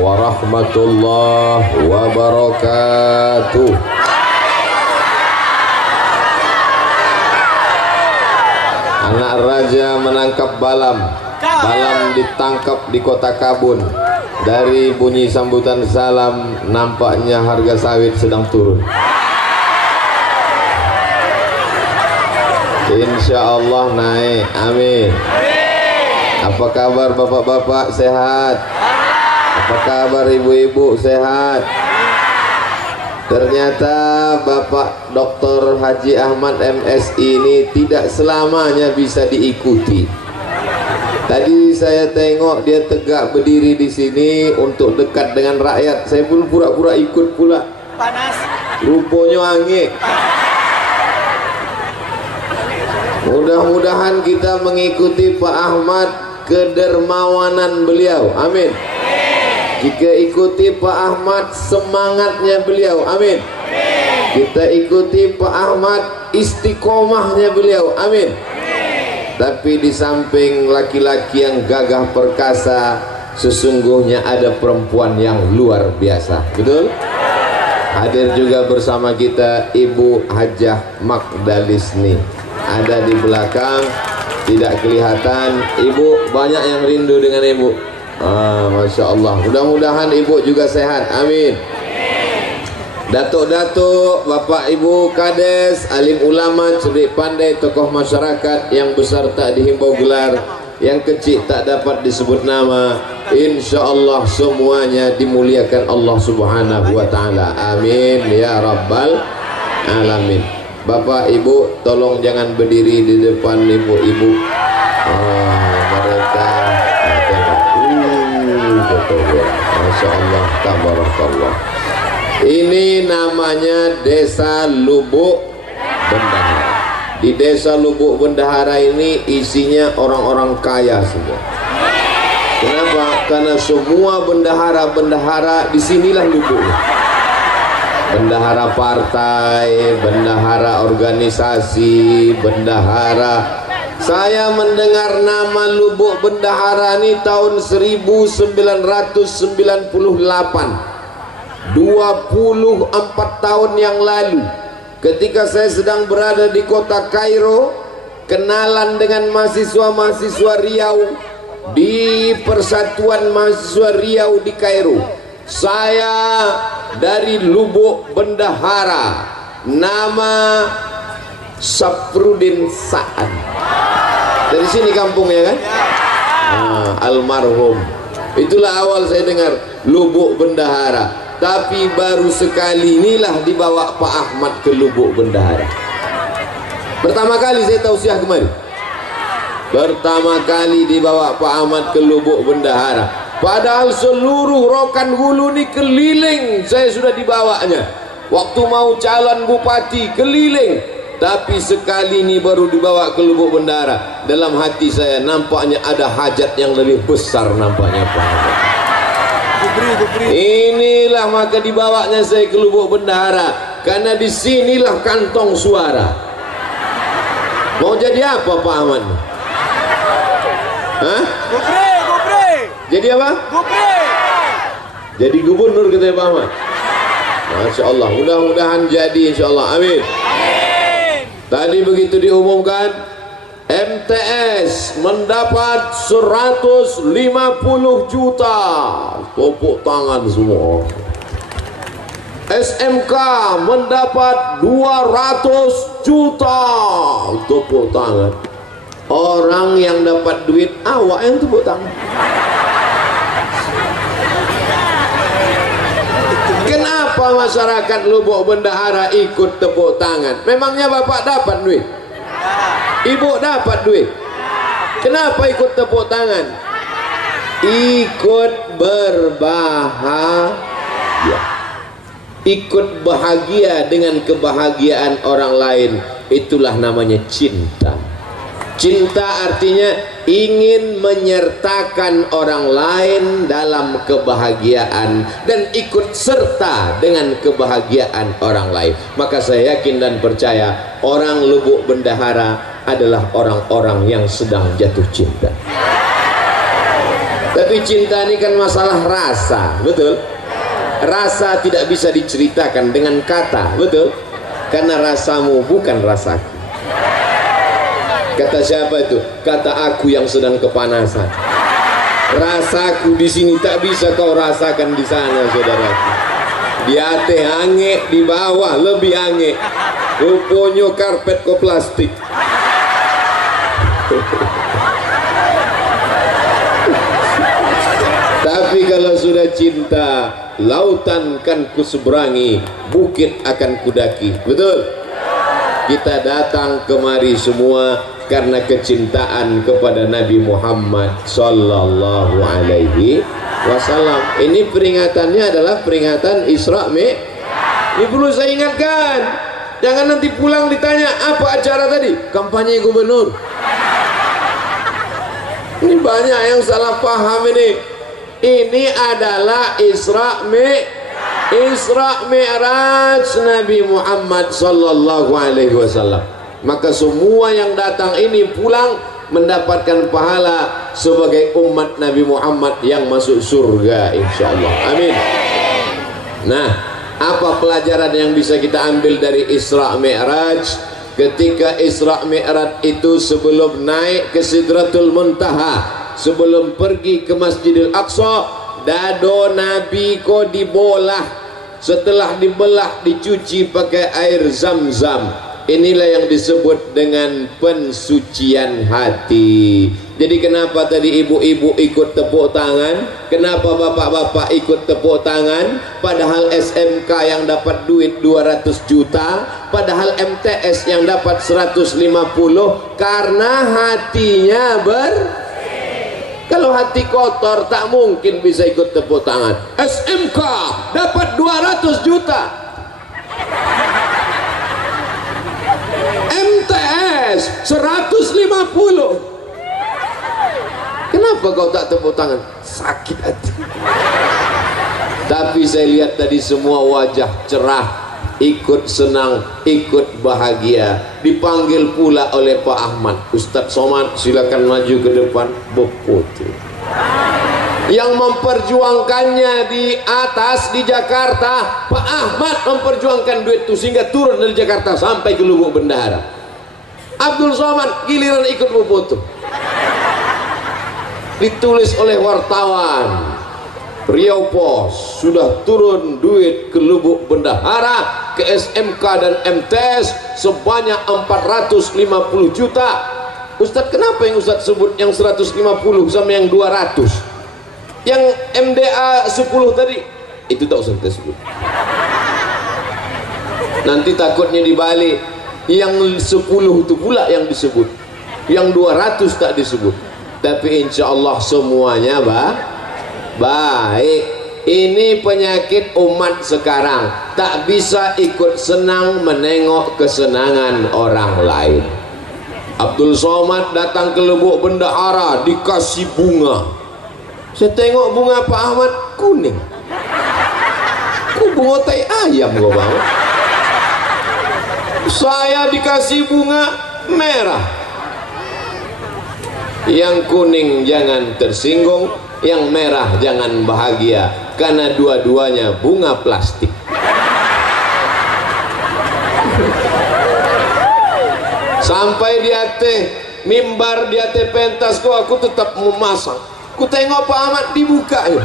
warahmatullahi wabarakatuh. Anak raja menangkap balam. Balam ditangkap di kota Kabun. Dari bunyi sambutan salam, nampaknya harga sawit sedang turun. Insya Allah naik, amin. Apa kabar bapak-bapak, sehat? Apa kabar ibu-ibu, sehat? Ternyata Bapak Dr. Haji Ahmad MS ini tidak selamanya bisa diikuti. Tadi saya tengok dia tegak berdiri di sini untuk dekat dengan rakyat. Saya pun pura-pura ikut pula. Panas. Rupanya angin. Mudah-mudahan kita mengikuti Pak Ahmad kedermawanan beliau. Amin. Jika ikuti Pak Ahmad semangatnya beliau. Amin. Kita ikuti Pak Ahmad istiqomahnya beliau. Amin. Tapi di samping laki-laki yang gagah perkasa, sesungguhnya ada perempuan yang luar biasa. Betul? Hadir juga bersama kita Ibu Hajah Magdalisni. Ada di belakang, tidak kelihatan. Ibu, banyak yang rindu dengan ibu. Masya Allah. Mudah-mudahan ibu juga sehat. Amin. Datuk-datuk, bapak ibu kades, alim ulama, cerdik pandai, tokoh masyarakat, yang besar tak dihimbau gelar, yang kecil tak dapat disebut nama, insya Allah semuanya dimuliakan Allah Subhanahu wa Ta'ala. Amin ya Rabbal Alamin. Bapak ibu tolong jangan berdiri di depan ibu-ibu. Mereka Masya Allah, tabarakallah. Ini namanya Desa Lubuk Bendahara. Di Desa Lubuk Bendahara ini isinya orang-orang kaya semua. Kenapa? Karena semua bendahara-bendahara disinilah lubuknya. Bendahara partai, bendahara organisasi, bendahara. Saya mendengar nama Lubuk Bendahara ini tahun 1998. 24 tahun yang lalu, ketika saya sedang berada di kota Kairo, kenalan dengan mahasiswa-mahasiswa Riau di Persatuan Mahasiswa Riau di Kairo. Saya dari Lubuk Bendahara, nama Safrudin Sa'ad. Dari sini kampungnya kan? Almarhum. Itulah awal saya dengar Lubuk Bendahara. Tapi baru sekali inilah dibawa Pak Ahmad ke Lubuk Bendahara. Pertama kali saya tausiah kemari. Pertama kali dibawa Pak Ahmad ke Lubuk Bendahara. Padahal seluruh Rokan Hulu ini keliling saya sudah dibawanya. Waktu mau calon bupati keliling. Tapi sekali ini baru dibawa ke Lubuk Bendahara. Dalam hati saya nampaknya ada hajat yang lebih besar nampaknya Pak Ahmad. Inilah maka dibawanya saya ke Lubuk Bendahara, karena disinilah kantong suara. Mau jadi apa Pak Ahmad? Hah? Gubri. Jadi apa? Gubri. Jadi gubernur kita Pak Ahmad. Masya Allah. Mudah-mudahan jadi insya Allah. Amin. Tadi begitu diumumkan, MTS mendapat 150 juta. Tepuk tangan semua. SMK mendapat 200 juta. Tepuk tangan. Orang yang dapat duit, awak yang tepuk tangan. Kenapa masyarakat Lubuk Bendahara ikut tepuk tangan? Memangnya bapak dapat duit? Ibu dapat duit? Kenapa ikut tepuk tangan? Ikut berbahagia, ikut bahagia dengan kebahagiaan orang lain. Itulah namanya cinta. Cinta artinya ingin menyertakan orang lain dalam kebahagiaan dan ikut serta dengan kebahagiaan orang lain. Maka saya yakin dan percaya orang Lubuk Bendahara adalah orang-orang yang sedang jatuh cinta. Tapi cinta ini kan masalah rasa, betul? Rasa tidak bisa diceritakan dengan kata, betul? Karena rasamu bukan rasaku. Kata siapa itu? Kata aku yang sedang kepanasan. Rasaku di sini tak bisa kau rasakan di sana, saudaraku. Di atas ange, di bawah lebih ange. Rupanya karpet ko plastik. Tapi kalau sudah cinta, lautan kan kuseberangi, bukit akan kudaki. Betul? Kita datang kemari semua karena kecintaan kepada Nabi Muhammad sallallahu alaihi wasallam. Ini peringatannya adalah peringatan Isra Mi'raj. Ini perlu saya ingatkan. Jangan nanti pulang ditanya apa acara tadi, kampanye gubernur. Ini banyak yang salah paham ini. Ini adalah Isra Mi'raj Nabi Muhammad sallallahu alaihi wasallam. Maka semua yang datang ini pulang mendapatkan pahala sebagai umat Nabi Muhammad yang masuk surga insyaallah. Amin. Nah, apa pelajaran yang bisa kita ambil dari Isra Mi'raj? Ketika Isra Mi'raj itu sebelum naik ke Sidratul Muntaha, sebelum pergi ke Masjidil Aqsa, dado Nabi ko dibolah. Setelah dibelah dicuci pakai air Zam-Zam. Inilah yang disebut dengan pensucian hati. Jadi kenapa tadi ibu-ibu ikut tepuk tangan? Kenapa bapak-bapak ikut tepuk tangan? Padahal SMK yang dapat duit 200 juta, padahal MTS yang dapat 150, karena hatinya kalau hati kotor tak mungkin bisa ikut tepuk tangan. SMK dapat 200 juta, MTS 150. Kenapa kau tak tepuk tangan? Sakit hati. Tapi saya lihat tadi semua wajah cerah, ikut senang, ikut bahagia. Dipanggil pula oleh Pak Ahmad. Ustadz Somad silakan maju ke depan, berfoto. Yang memperjuangkannya di atas di Jakarta, Pak Ahmad memperjuangkan duit itu sehingga turun dari Jakarta sampai ke Lubuk Bendahara. Abdul Somad giliran ikut berfoto. Ditulis oleh wartawan, Riau Pos sudah turun duit ke Lubuk Bendahara, ke SMK dan MTS sebanyak 450 juta. Ustadz, kenapa yang Ustadz sebut yang 150 sama yang 200? Yang MDA 10 tadi itu tak usah kita sebut. Nanti takutnya dibalik, yang 10 itu pula yang disebut, yang 200 tak disebut. Tapi insya Allah semuanya baik. Ini penyakit umat sekarang, tak bisa ikut senang menengok kesenangan orang lain. Abdul Somad datang ke Lubuk Bendahara dikasih bunga. Saya tengok bunga Pak Ahmad kuning. Kok bunga tai ayam gua bang? Saya dikasih bunga merah. Yang kuning jangan tersinggung, yang merah jangan bahagia, karena dua-duanya bunga plastik. Sampai di atas mimbar, di atas pentas kok aku tetap memasang. Ku tengok Pak Ahmad dibuka ya.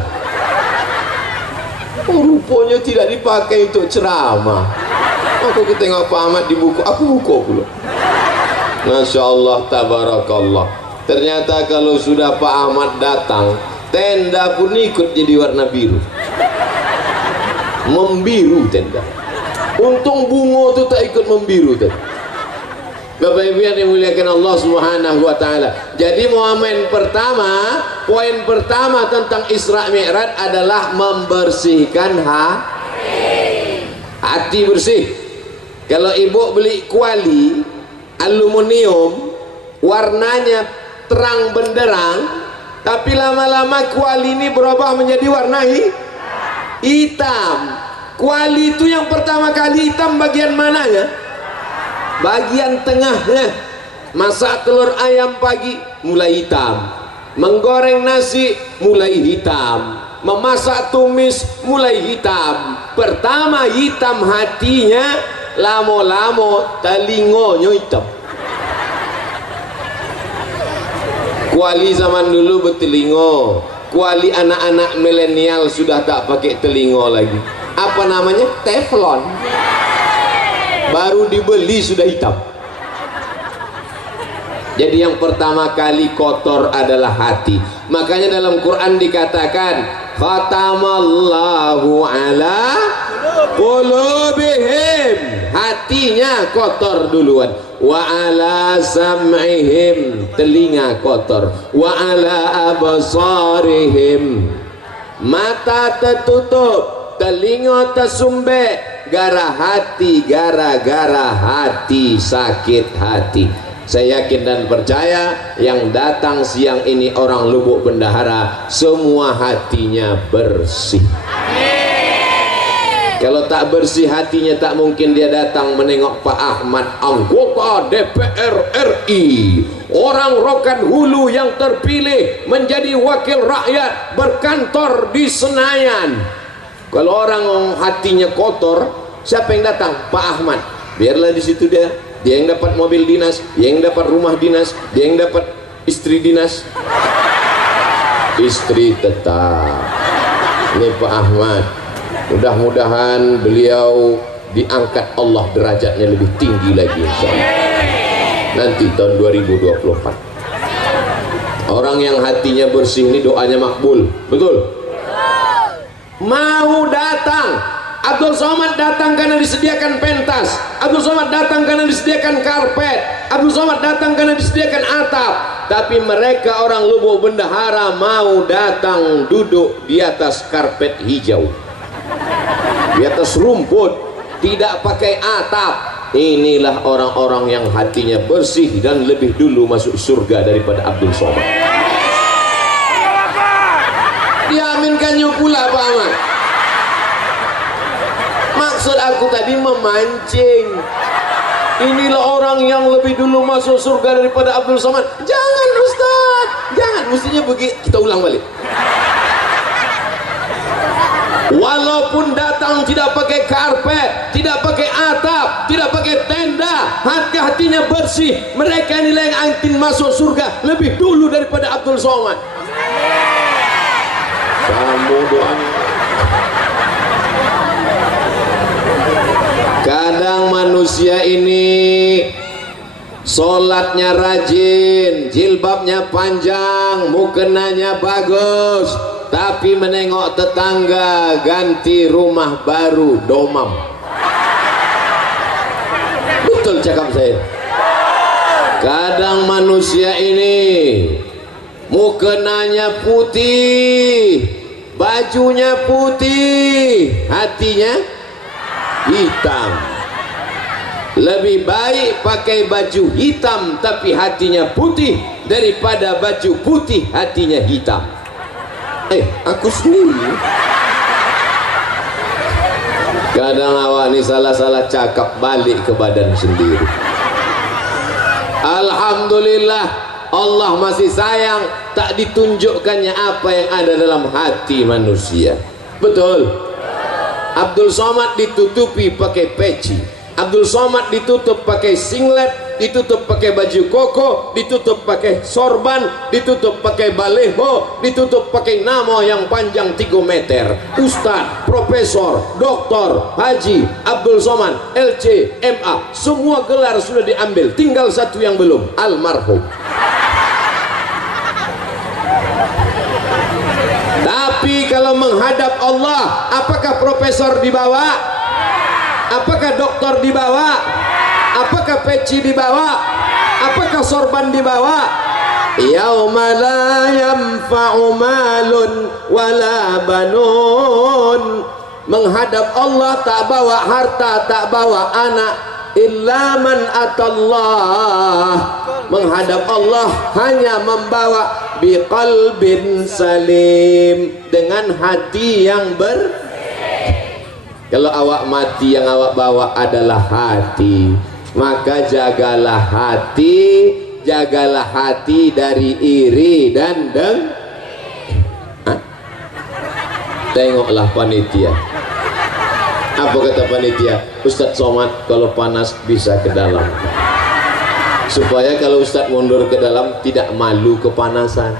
Oh, rupanya tidak dipakai untuk ceramah. Aku tengok Pak Ahmad dibuka, aku buka pula. Masya Allah, tabarakallah. Ternyata kalau sudah Pak Ahmad datang, tenda pun ikut jadi warna biru, membiru tenda. Untung bunga itu tak ikut membiru tadi. Bapak Ibu yang dimuliakan Allah Subhanahu wa taala. Jadi poin pertama tentang Isra Mi'raj adalah membersihkan hati bersih. Kalau ibu beli kuali aluminium, warnanya terang benderang, tapi lama-lama kuali ini berubah menjadi warna hitam. Kuali itu yang pertama kali hitam bagian mananya? Bagian tengahnya. Masak telur ayam pagi mulai hitam, menggoreng nasi mulai hitam, memasak tumis mulai hitam. Pertama hitam hatinya, lamo-lamo telingonya hitam. Kuali zaman dulu bertelingo, kuali anak-anak milenial sudah tak pakai telingo lagi. Apa namanya? Teflon. Baru dibeli sudah hitam. Jadi yang pertama kali kotor adalah hati. Makanya dalam Quran dikatakan khatamallahu ala qulubihim, hatinya kotor duluan. Wa ala sam'ihim, telinga kotor. Wa ala absarihim, mata tertutup, telinga tersumbat. Gara hati, gara-gara hati, sakit hati. Saya yakin dan percaya yang datang siang ini orang Lubuk Bendahara semua hatinya bersih. Kalau tak bersih hatinya, tak mungkin dia datang menengok Pak Ahmad, anggota DPR RI, orang Rokan Hulu yang terpilih menjadi wakil rakyat berkantor di Senayan. Kalau orang hatinya kotor, siapa yang datang? Pak Ahmad. Biarlah di situ dia yang dapat mobil dinas, dia yang dapat rumah dinas, dia yang dapat istri dinas. Istri tetap. Ini Pak Ahmad, mudah-mudahan beliau diangkat Allah derajatnya lebih tinggi lagi insyaallah. Nanti tahun 2024. Orang yang hatinya bersih ini doanya makbul. Betul? Mau datang. Abdul Somad datang karena disediakan pentas, Abdul Somad datang karena disediakan karpet, Abdul Somad datang karena disediakan atap. Tapi mereka orang Lubuk Bendahara mau datang duduk di atas karpet hijau, di atas rumput, tidak pakai atap. Inilah orang-orang yang hatinya bersih dan lebih dulu masuk surga daripada Abdul Somad. Diaminkannya pula Pak Ahmad. Maksud aku tadi memancing. Inilah orang yang lebih dulu masuk surga daripada Abdul Somad. Jangan Ustaz, jangan, mestinya begitu. Kita ulang balik. Walaupun datang tidak pakai karpet, tidak pakai atap, tidak pakai tenda, hati-hatinya bersih. Mereka inilah yang akan masuk surga lebih dulu daripada Abdul Somad. Kamu doanya. Kadang manusia ini sholatnya rajin, jilbabnya panjang, mukenanya bagus, tapi menengok tetangga ganti rumah baru domam. Betul cakap saya. Kadang manusia ini mukenanya putih, bajunya putih, hatinya hitam. Lebih baik pakai baju hitam tapi hatinya putih daripada baju putih hatinya hitam. Aku sendiri. Kadang awak ni salah-salah cakap balik ke badan sendiri. Alhamdulillah Allah masih sayang, tak ditunjukkannya apa yang ada dalam hati manusia. Betul. Abdul Somad ditutupi pakai peci, Abdul Somad ditutup pakai singlet, ditutup pakai baju koko, ditutup pakai sorban, ditutup pakai baleho, ditutup pakai nama yang panjang 3 meter. Ustaz, profesor, doktor, haji, Abdul Somad, LC, MA, semua gelar sudah diambil, tinggal satu yang belum, almarhum. Tapi kalau menghadap Allah, apakah profesor dibawa? Apakah doktor dibawa? Apakah peci dibawa? Apakah sorban dibawa? Yauma la yanfa'u malun wala banun. Menghadap Allah tak bawa harta, tak bawa anak, illa man atallah. Menghadap Allah hanya membawa biqalbin salim, dengan hati yang Kalau awak mati yang awak bawa adalah hati, maka jagalah hati, jagalah hati dari iri dan tengoklah panitia. Apa kata panitia? Ustadz Somad kalau panas bisa ke dalam, supaya kalau Ustadz mundur ke dalam tidak malu kepanasan,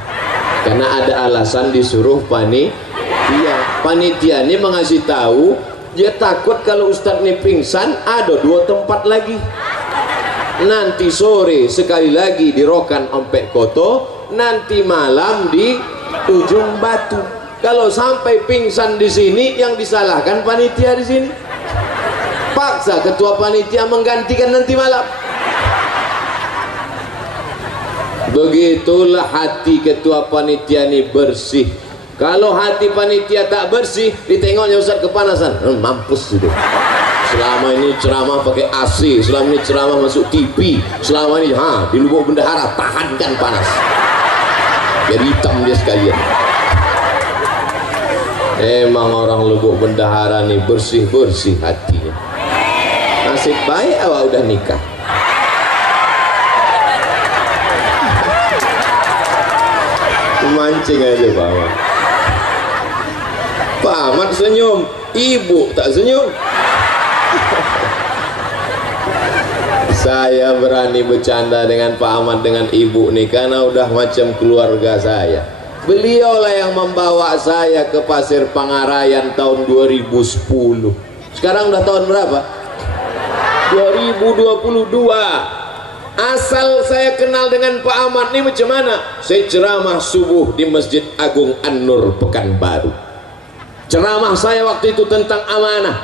karena ada alasan disuruh panitia. Panitia ini mengasih tahu dia takut kalau Ustadz ini pingsan, ada 2 tempat lagi. Nanti sore sekali lagi di Rokan Ompek Koto, nanti malam di Ujung Batu. Kalau sampai pingsan di sini, yang disalahkan panitia di sini. Paksa ketua panitia menggantikan nanti malam. Begitulah hati ketua panitia ini bersih. Kalau hati panitia tak bersih, ditengoknya Ustaz kepanasan, mampus sudah. Selama ini ceramah pakai AC, selama ini ceramah masuk TV, selama ini di lubuk bendahara tahankan panas. Jadi hitam dia sekalian. Emang orang lubuk bendahara nih bersih-bersih hatinya. Nasib baik awak udah nikah. Mancing aja Pak Ahmad. Pak Ahmad senyum, ibu tak senyum. Saya berani bercanda dengan Pak Ahmad dengan ibu nih karena udah macam keluarga saya. Beliaulah yang membawa saya ke Pasir Pangarayan tahun 2010. Sekarang udah tahun berapa? 2022. Asal saya kenal dengan Pak Ahmad ini macam mana? Saya ceramah subuh di Masjid Agung An-Nur Pekanbaru. Ceramah saya waktu itu tentang amanah.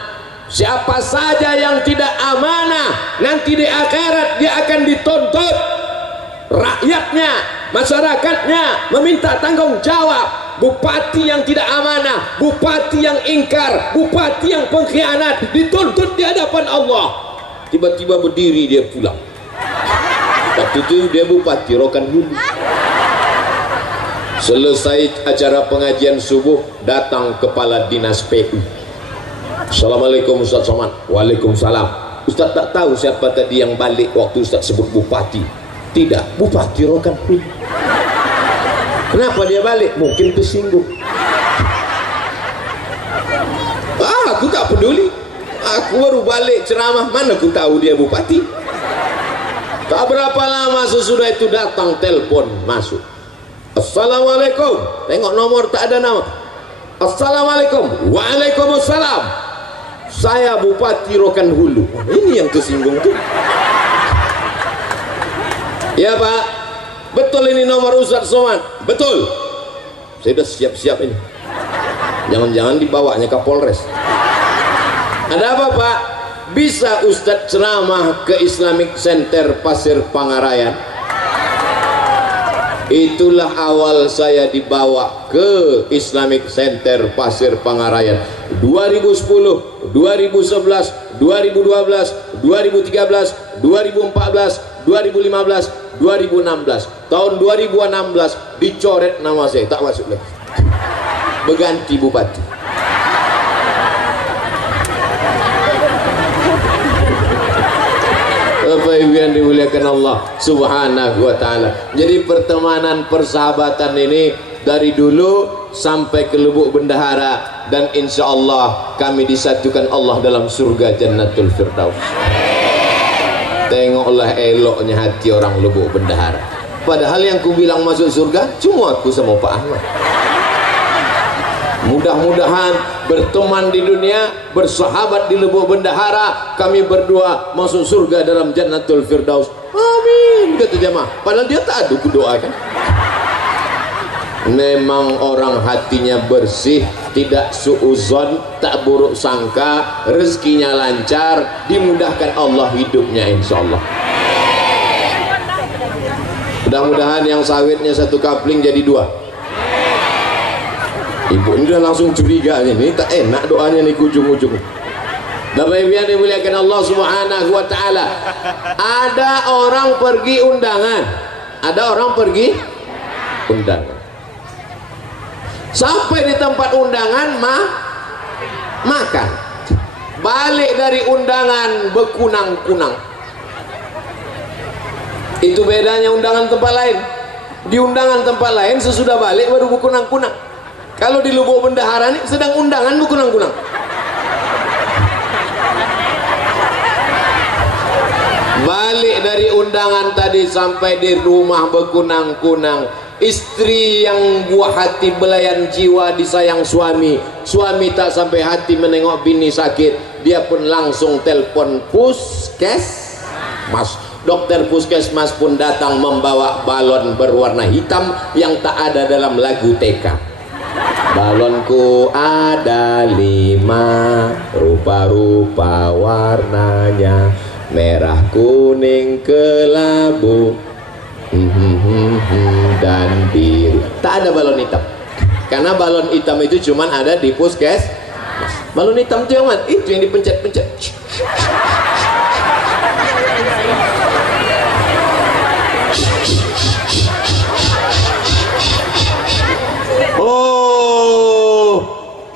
Siapa saja yang tidak amanah, nanti di akhirat dia akan dituntut. Rakyatnya, masyarakatnya meminta tanggung jawab. Bupati yang tidak amanah, bupati yang ingkar, bupati yang pengkhianat dituntut di hadapan Allah. Tiba-tiba berdiri dia pulang. Waktu itu dia bupati Rokan Hulu. Selesai acara pengajian subuh, datang kepala dinas PU. Assalamualaikum Ustaz Somad. Waalaikumsalam. Ustaz tak tahu siapa tadi yang balik waktu Ustaz sebut bupati. Tidak, bupati Rokan Hulu. Kenapa dia balik? Mungkin tersinggung. Aku tak peduli. Aku baru balik ceramah, mana aku tahu dia bupati. Tak berapa lama sesudah itu datang telepon masuk. Assalamualaikum. Tengok nomor tak ada nama. Assalamualaikum. Waalaikumsalam. Saya Bupati Rokan Hulu. Ini yang tersinggung tuh. Ya Pak, betul ini nomor Ustaz Somad. Betul. Saya sudah siap-siap ini. Jangan-jangan dibawanya Kapolres. Ada apa Pak? Bisa Ustadz ceramah ke Islamic Center Pasir Pangarayan? Itulah awal saya dibawa ke Islamic Center Pasir Pangarayan 2010, 2011, 2012, 2013, 2014, 2015, 2016. Tahun 2016 dicoret nama saya, tak masuk lagi. Berganti bupati. Bapak Ibu yang dimuliakan Allah Subhanahu wa ta'ala. Jadi pertemanan persahabatan ini dari dulu sampai ke lubuk bendahara, dan insya Allah kami disatukan Allah dalam surga Jannatul Firdaus. Tengoklah eloknya hati orang lubuk bendahara. Padahal yang ku bilang masuk surga cuma aku sama Pak Ahmad. Mudah-mudahan berteman di dunia, bersahabat di lubuk bendahara, kami berdua masuk surga dalam Jannatul Firdaus. Amin, kata jemaah. Padahal dia tak ada doa kan. Memang orang hatinya bersih, tidak suuzon, tak buruk sangka, rezekinya lancar, dimudahkan Allah hidupnya insya Allah. Mudah-mudahan yang sawitnya satu kapling jadi 2. Ibu ini udah langsung curiga nih, tak enak doanya nih ujung-ujung. Bapak Ibu yang dimuliakan Allah Subhanahu wa ta'ala. Ada orang pergi undangan. Ada orang pergi undangan. Sampai di tempat undangan makan. Balik dari undangan bekunang-kunang. Itu bedanya undangan tempat lain. Di undangan tempat lain sesudah balik baru berkunang-kunang. Kalau di Lubuk Bendahara ini sedang undangan berkunang-kunang. Balik dari undangan tadi sampai di rumah berkunang-kunang. Istri yang buah hati belayan jiwa disayang suami. Suami tak sampai hati menengok bini sakit, dia pun langsung telpon puskesmas. Dokter puskesmas pun datang membawa balon berwarna hitam yang tak ada dalam lagu TK. Balonku ada 5, rupa-rupa warnanya, merah, kuning, kelabu, dan biru. Tak ada balon hitam, karena balon hitam itu cuman ada di puskesmas. Balon hitam itu yang mana? Itu yang dipencet-pencet. Oh,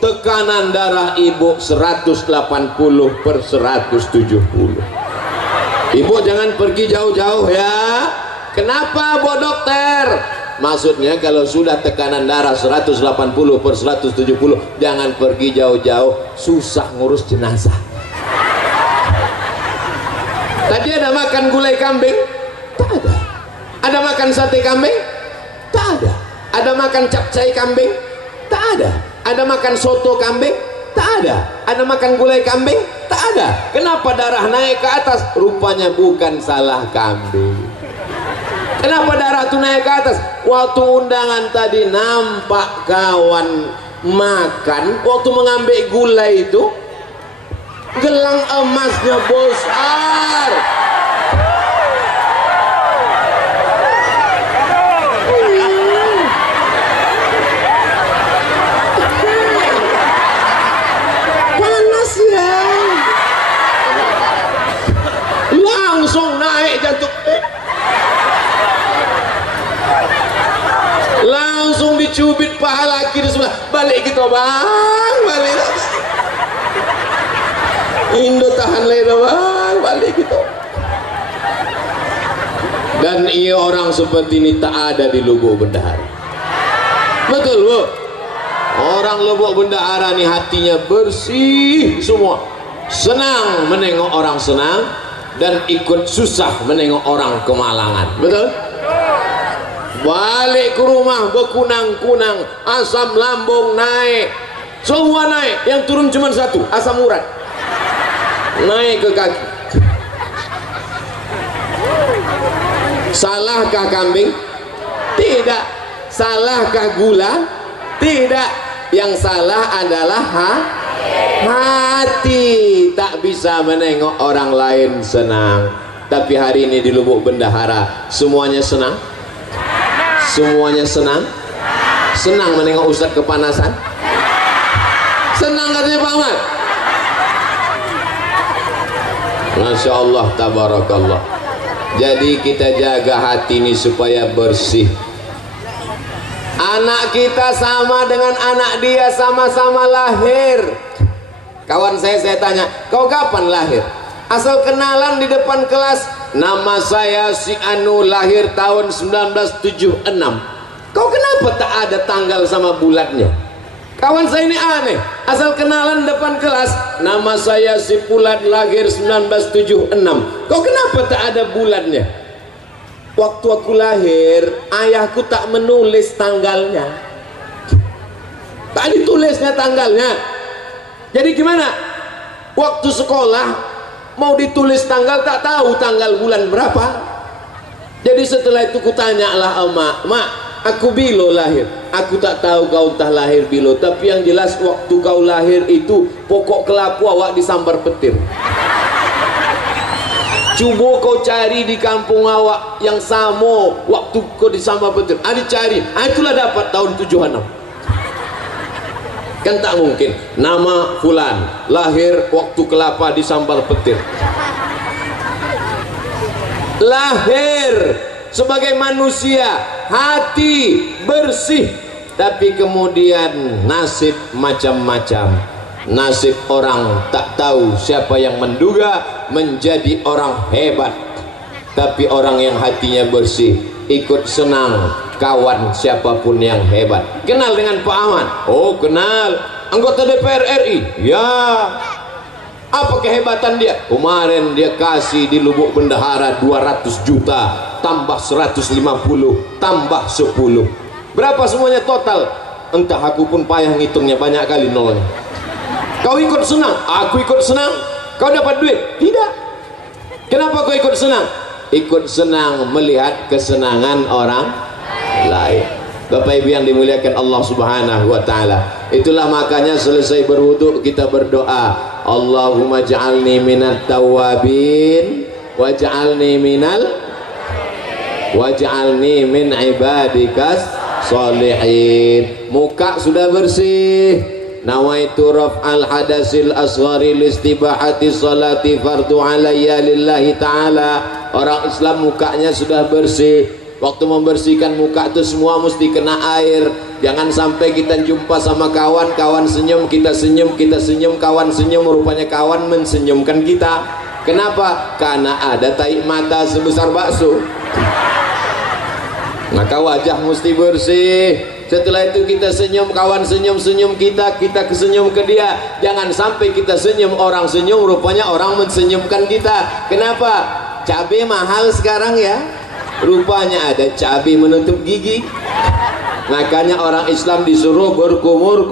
tekanan darah ibu 180/170. Ibu jangan pergi jauh-jauh ya. Kenapa, Bu Dokter? Maksudnya kalau sudah tekanan darah 180/170, jangan pergi jauh-jauh, susah ngurus jenazah. Tadi ada makan gulai kambing? Tak ada. Ada makan sate kambing? Tak ada. Ada makan capcay kambing? Tak ada. Ada makan soto kambing? Tak ada. Ada makan gulai kambing? Tak ada. Kenapa darah naik ke atas? Rupanya bukan salah kambing. Kenapa darah itu naik ke atas? Waktu undangan tadi nampak kawan makan, waktu mengambil gulai itu gelang emasnya besar. Panas ya. Langsung naik jantung. Langsung dicubit pahala kiri sebelah. Balik gitu bang, balik. Indo tahan leda bang, balik gitu. Dan iya orang seperti ini tak ada di Lubuk Bendahara. Betul Bu? Orang Lubuk Bendahara ini hatinya bersih semua. Senang menengok orang senang dan ikut susah menengok orang kemalangan. Betul? Balik ke rumah berkunang-kunang, asam lambung naik, semua naik, yang turun cuma satu, asam urat naik ke kaki. Salahkah kambing? Tidak. Salahkah gula? Tidak. Yang salah adalah hati, tak bisa menengok orang lain senang. Tapi hari ini di Lubuk Bendahara semuanya senang. Semuanya senang. Senang menengok Ustadz kepanasan. Senang katanya Pak Ahmad. Masya Allah, tabarakallah. Jadi kita jaga hati ini supaya bersih. Anak kita sama dengan anak dia, sama-sama lahir. Kawan saya tanya, kau kapan lahir? Asal kenalan di depan kelas, nama saya si Anu, lahir tahun 1976. Kau kenapa tak ada tanggal sama bulannya? Kawan saya ini aneh, asal kenalan depan kelas, nama saya si Pulat, lahir 1976. Kau kenapa tak ada bulannya? Waktu aku lahir, ayahku tak menulis tanggalnya. Tak ditulisnya tanggalnya. Jadi gimana? Waktu sekolah mau ditulis tanggal, tak tahu tanggal bulan berapa. Jadi setelah itu kutanyalah emak, mak, aku bilo lahir. Aku tak tahu kau entah lahir bilo, tapi yang jelas waktu kau lahir itu pokok kelapu awak disambar petir. Coba kau cari di kampung awak yang sama waktu kau disambar petir. Dicari, itulah dapat tahun 76. Kan tak mungkin nama fulan lahir waktu kelapa disambar petir. Lahir sebagai manusia, hati bersih, tapi kemudian nasib macam-macam. Nasib orang tak tahu siapa yang menduga menjadi orang hebat. Tapi orang yang hatinya bersih ikut senang kawan siapapun yang hebat. Kenal dengan Pak Ahmad? Oh kenal. Anggota DPR RI? Ya. Apa kehebatan dia? Kemarin dia kasih di Lubuk Bendahara 200 juta tambah 150 tambah 10. Berapa semuanya total? Entah, aku pun payah ngitungnya, banyak kali nolnya. Kau ikut senang, aku ikut senang. Kau dapat duit? Tidak. Kenapa kau ikut senang? Ikut senang melihat kesenangan orang lain. Bapak Ibu yang dimuliakan Allah Subhanahu wa taala. Itulah makanya selesai berwudu kita berdoa, Allahumma ja'alni minat tawabin waj'alni min ibadikas sholihin. Muka sudah bersih. Nawaitu raf'al hadasil asghari listibahati salati fardu alayya lillahi ta'ala. Orang Islam mukanya sudah bersih. Waktu membersihkan muka itu semua mesti kena air. Jangan sampai kita jumpa sama kawan, kawan senyum, kita senyum, kita senyum, kawan senyum, rupanya kawan mensenyumkan kita. Kenapa? Karena ada tahi mata sebesar bakso. Maka wajah mesti bersih. Setelah itu kita senyum, kawan senyum kita, kita kesenyum ke dia. Jangan sampai kita senyum, orang senyum, rupanya orang mensenyumkan kita. Kenapa? Cabai mahal sekarang ya. Rupanya ada cabai menutup gigi. Makanya orang Islam disuruh berkumur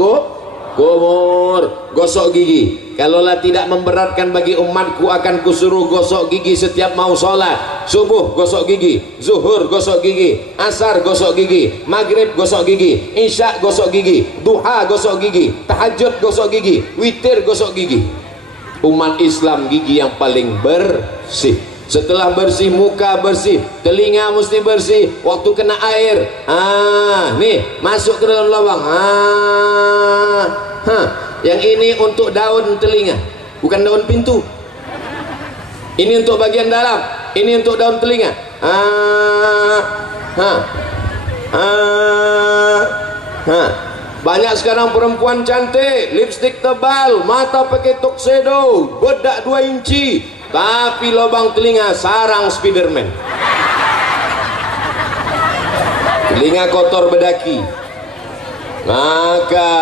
gosok gigi. Kalaulah tidak memberatkan bagi umatku, akan kusuruh gosok gigi setiap mau sholat. Subuh gosok gigi, zuhur gosok gigi, asar gosok gigi, maghrib gosok gigi, isya gosok gigi, duha gosok gigi, tahajud gosok gigi, witir gosok gigi. Umat Islam gigi yang paling bersih. Setelah bersih, muka bersih, telinga mesti bersih. Waktu kena air, nih masuk ke dalam lubang. Yang ini untuk daun telinga, bukan daun pintu. Ini untuk bagian dalam, ini untuk daun telinga. Banyak sekarang perempuan cantik, lipstik tebal, mata pakai tuxedo, bedak 2 inci, tapi lubang telinga sarang Spiderman. Telinga kotor bedaki. Maka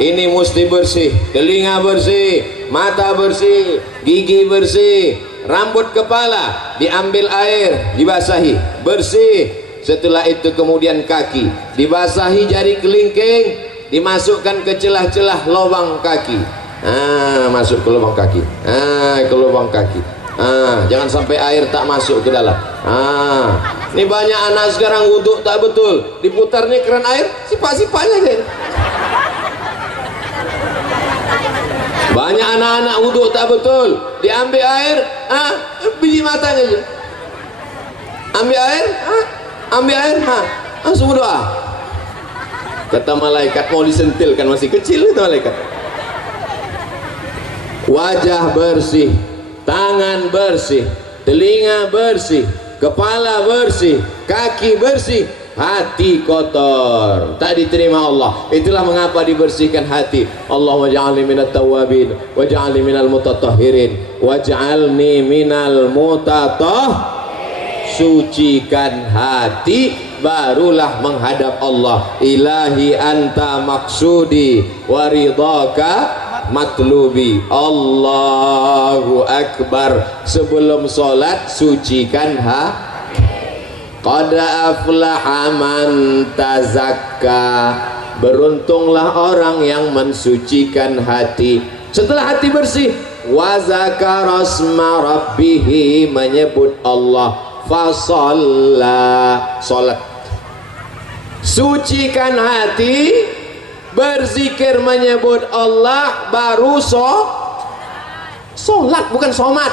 ini mesti bersih. Telinga bersih, mata bersih, gigi bersih, rambut kepala diambil air, dibasahi, bersih. Setelah itu kemudian kaki dibasahi, jari kelingking dimasukkan ke celah-celah lubang kaki. Masuk ke lubang kaki. Ke lubang kaki. Jangan sampai air tak masuk ke dalam. Ini banyak anak sekarang wudhu tak betul, diputarnya keran air, sipak-sipaknya kan. Banyak anak-anak wudhu tak betul, diambil air, biji matanya aja. Ambil air, langsung berdoa. Kata malaikat, mau disentilkan, masih kecil itu malaikat. Wajah bersih, tangan bersih, telinga bersih, kepala bersih, kaki bersih, hati kotor, tak diterima Allah. Itulah mengapa dibersihkan hati. Allahumma ja'alni minat tawabin waj'alni minal mutatahhirin waj'alni minal mutatahhirin. Sucikan hati, barulah menghadap Allah. Ilahi anta maksudi waridhaka matlubi. Allahu Akbar. Sebelum sholat sucikan hati. Qad aflaha man tazakka. Beruntunglah orang yang mensucikan hati. Setelah hati bersih, wa zakara asma rabbih, menyebut Allah, fasalla, salat. Sucikan hati, berzikir menyebut Allah, baru salat, bukan somat.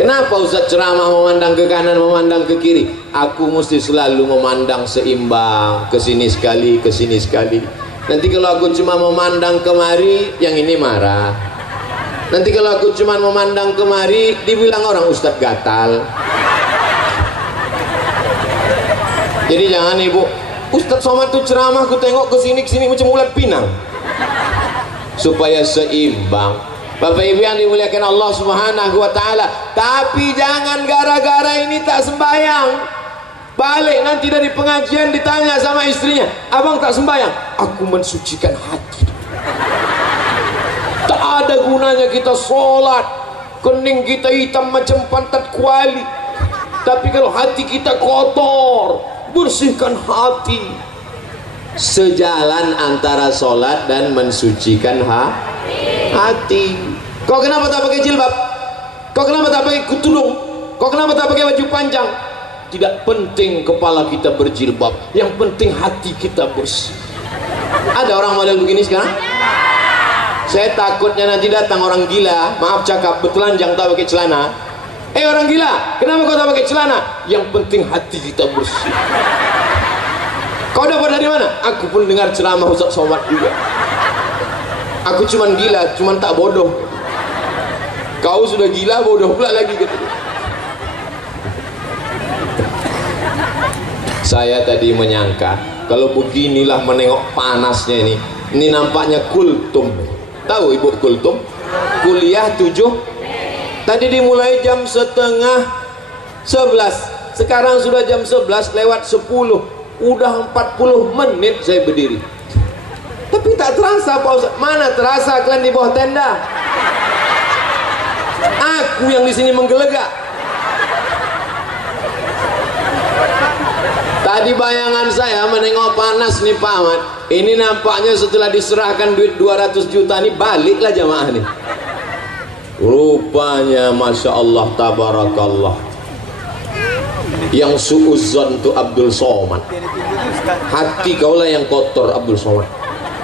Kenapa Ustaz ceramah memandang ke kanan, memandang ke kiri? Aku mesti selalu memandang seimbang, ke sini sekali, ke sini sekali. Nanti kalau aku cuma memandang kemari, yang ini marah. Nanti kalau aku cuma memandang kemari, dibilang orang Ustaz gatal. Jadi jangan ibu, Ustaz Somad tuh ceramah, aku tengok ke sini macam ulat pinang. Supaya seimbang. Bapak Ibu yang dimuliakan Allah Subhanahu wa taala. Tapi jangan gara-gara ini tak sembahyang, balik nanti dari pengajian ditanya sama istrinya, abang tak sembahyang. Aku mensucikan hati. Tak ada gunanya kita sholat, kening kita hitam macam pantat kuali, tapi kalau hati kita kotor, bersihkan hati. Sejalan antara sholat dan mensucikan hati. Kau kenapa tak pakai jilbab? Kau kenapa tak pakai tudung? Kau kenapa tak pakai baju panjang? Tidak penting kepala kita berjilbab, yang penting hati kita bersih. Ada orang model begini sekarang? Saya takutnya nanti datang orang gila, maaf cakap, bertelanjang tak pakai celana. Orang gila, kenapa kau tak pakai celana? Yang penting hati kita bersih. Kau dapat dari mana? Aku pun dengar ceramah Ustaz Somad juga. Aku cuman gila, cuman tak bodoh. Kau sudah gila, bodoh pula lagi gitu. Saya tadi menyangka kalau beginilah menengok panasnya ini nampaknya kultum. Tahu Ibu kultum? Kuliah 7. Tadi dimulai jam setengah 11. Sekarang sudah jam 11 lewat 10. Udah 40 menit saya berdiri. Tapi tak terasa Pak Ustaz. Mana terasa kalian di bawah tenda? Aku yang di sini menggelegak. Tadi bayangan saya menengok panas nih Pak Ahmad. Ini nampaknya setelah diserahkan duit 200 juta nih baliklah jamaah nih. Rupanya Masya Allah tabarakallah, yang suuzon tuh Abdul Somad. Hati kaulah yang kotor Abdul Somad.